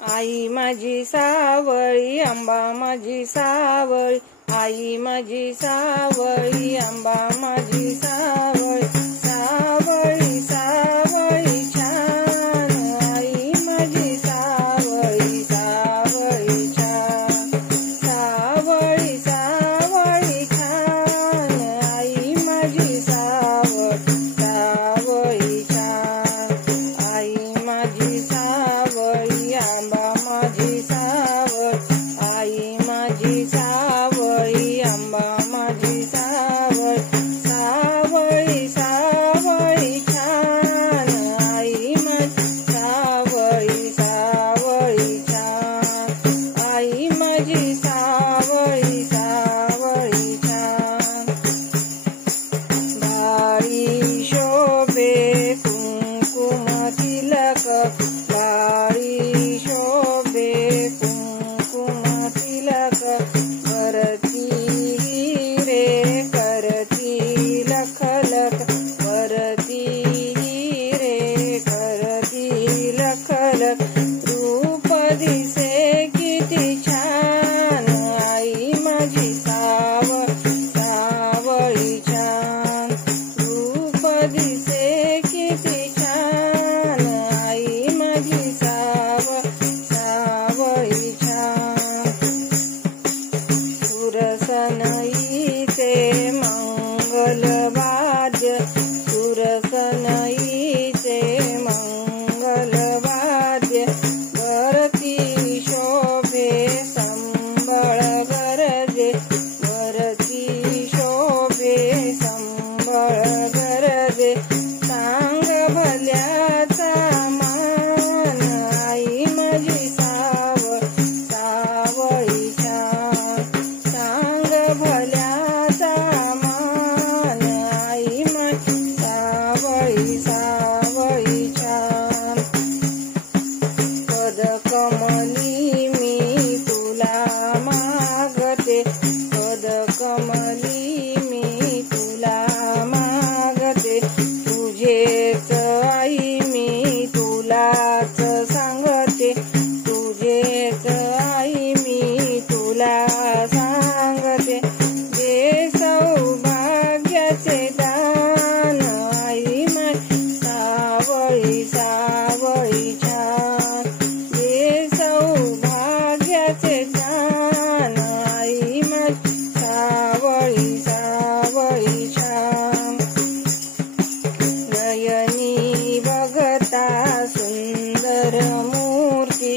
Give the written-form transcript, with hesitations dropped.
आई माझी सावळी आंबा माझी सावळी, आई माझी सावळी आंबा माझी सावळी, सावळी सावळी छान, आई माझी सावळी सावळी छान, सावळी सावळी छान, आई माझी सावळी सावळी छान, आई माझी सावळी आंबा माझी सावळी, आई माझी सावळी आंबा माझी सावळी, सावळी सावळी छान, आई माझी सावळी सावळी छान, आई माझी सावळी सावळी छान, बाळी शोभे कुंकुम तिलक, बाळी शोभे कुंकुम तिलक, करती रे करती लखलख, करती रे करती लखलख, रूप दिसे किती छान, आई माझी सावळी सावळी छान, रूप दिसे किती छान, आई माझी सावळी सावळी छान, सुरसनईचे मंगलवाद्य, सुरसनईचे मंगलवाद्य, वरती शोभे संबळ गरजे, वरती शोभे संबळ गरजे, सांग भल्याचा मान, आई माझी सावळी सावळी छान, सांग भल्याचा मान, आई माझी सावळी सावळी छान, पदकमली मी तुला मागते, पदकमली मी तुला मागते, तुझेच आई मी तुलाच सांगते, तुझेच आई मी तुला सांगते, दे सौभाग्याचे दान, आई माझी सावळी सावळी छान, दे सौभाग्याचे दान, आई माझी सावळी सावळी छान, नयनी बघता सुंदर मूर्ती,